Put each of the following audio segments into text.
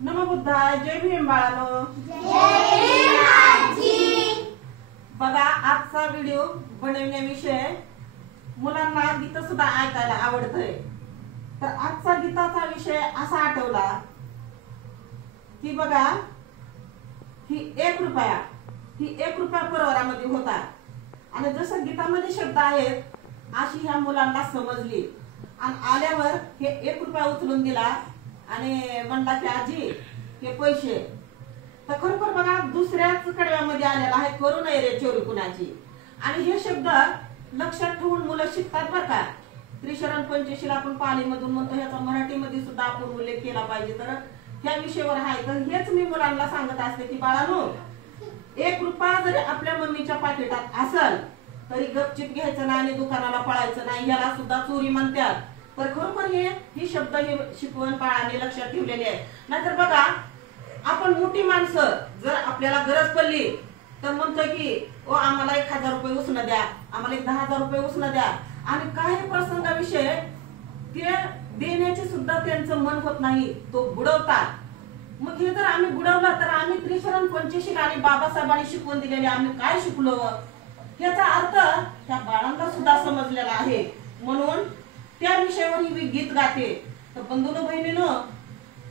नमो बुद्धाय. जय भीम बाळांनो. बघा आजचा व्हिडिओ बनवण्याविषयी मुलांना गीत सुद्धा ऐकायला आवडतंय. तर आजचा गीताचा विषय असा आठवला की बघा ही 1 रुपया परिवारामध्ये होता आणि जसं गीतामध्ये शब्द आहेत अशी ह्या मुलांना समजली आणि आल्यावर हे 1 रुपया उचलून दिला आणि म्हणला की आजी हे पैसे. तर खरोखर बघा दुसऱ्याच कडव्यामध्ये आलेला आहे, करू नये रे चोरी कुणाची. आणि हे शब्द लक्षात ठेवून मुलं शिकतात बरं का. त्रिशरण पंचशील आपण पालीमधून म्हणतो, ह्याचा मराठीमध्ये सुद्धा आपण उल्लेख केला पाहिजे. तर ह्या विषयावर आहे. तर हेच मी मुलांना सांगत असते की बाळांनो, 1 रुपया जरी आपल्या मम्मीच्या पाकिटात असेल तरी गपचिप घ्यायचं नाही आणि दुकानाला पळायचं नाही. याला सुद्धा चोरी म्हणतात. तर खरोखर हे शब्द हे शिकवण बाळांनी लक्षात ठेवलेले आहे. नाहीतर बघा आपण मोठी माणसं जर आपल्याला गरज पडली तर म्हणतो की ओ आम्हाला 1000 रुपये उसनं द्या, आम्हाला 10,000 रुपये उसनं द्या. आणि काही प्रसंगाविषयी ते देण्याचे सुद्धा त्यांचं मन होत नाही, तो बुडवतात. मग हे जर आम्ही बुडवलं तर आम्ही त्रिशरण पंचशील आणि बाबासाहेबांनी शिकवून दिलेले आम्ही काय शिकलो याचा अर्थ त्या बाळांना सुद्धा समजलेला आहे. म्हणून त्या विषयावर मी गीत गाते. तर बंधूनो बहिणीनो,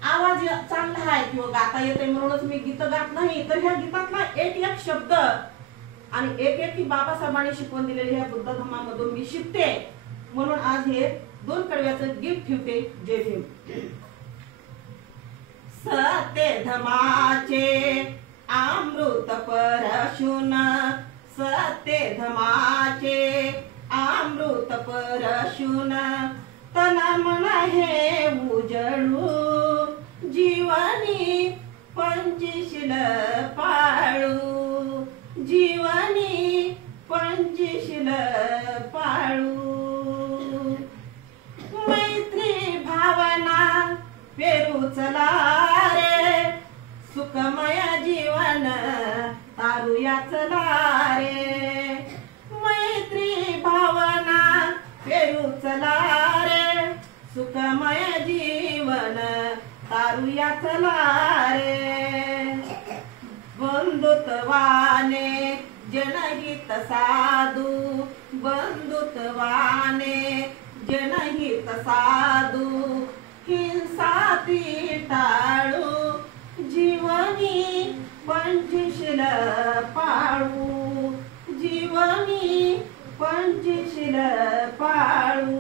आवाज चांगला आहे किंवा गाता येते म्हणूनच मी गीत गात नाही, तर ह्या गीतातला एक शब्द आणि एक बाबासाहेबांनी शिकवून दिलेले ह्या बुद्ध धर्मामधून मी शिकते. म्हणून आज हे 2 कडव्याचं गीत ठेवते. जय भीम. सत्य धमाचे अमृत परशुन, सत्य धमाचे अमृत परशुन, तन मन हे उजळू जीवनी पंचशील पाळू, जीवनी पंचशील पाळू. मैत्री भावना पेरू चला रे, सुखमय जीवन तारुया चला रे. मैत्री भावना पेरू चला रे, सुखमय जीवन तारुया चला रे. बंधुत्वाने जनहित साधू, बंधुत्वाने जनहित साधू, हिंसाती टाळू जीवनी पंचशील पाळू, जीवनी पंचशील पाळू.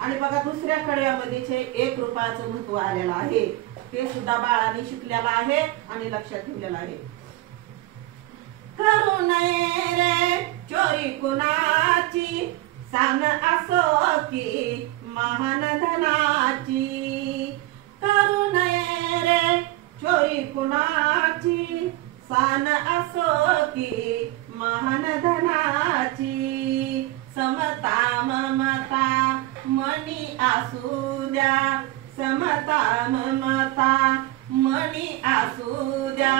आणि बघा दुसऱ्या कडव्यामध्ये 1 रुपयाचं महत्व आलेलं आहे. ते सुद्धा बाळांनी शिकलेलं आहे आणि लक्षात ठेवलेलं आहे. करू नये रे चोरी कुणाची, सान असो की महान धनाची. करू नये रे चोरी कुणाची, सान असो की महान धनाची. समता ममता मनी असू द्या, समता ममता मनी असू द्या.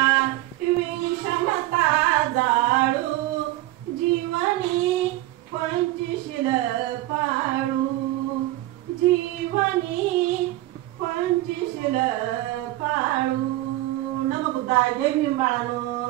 विषमता जाळू जीवनी पंचशील पाळू, जीवनी पंचशील पाळू. नमो बुद्धाय. जय भीम बाळांनो.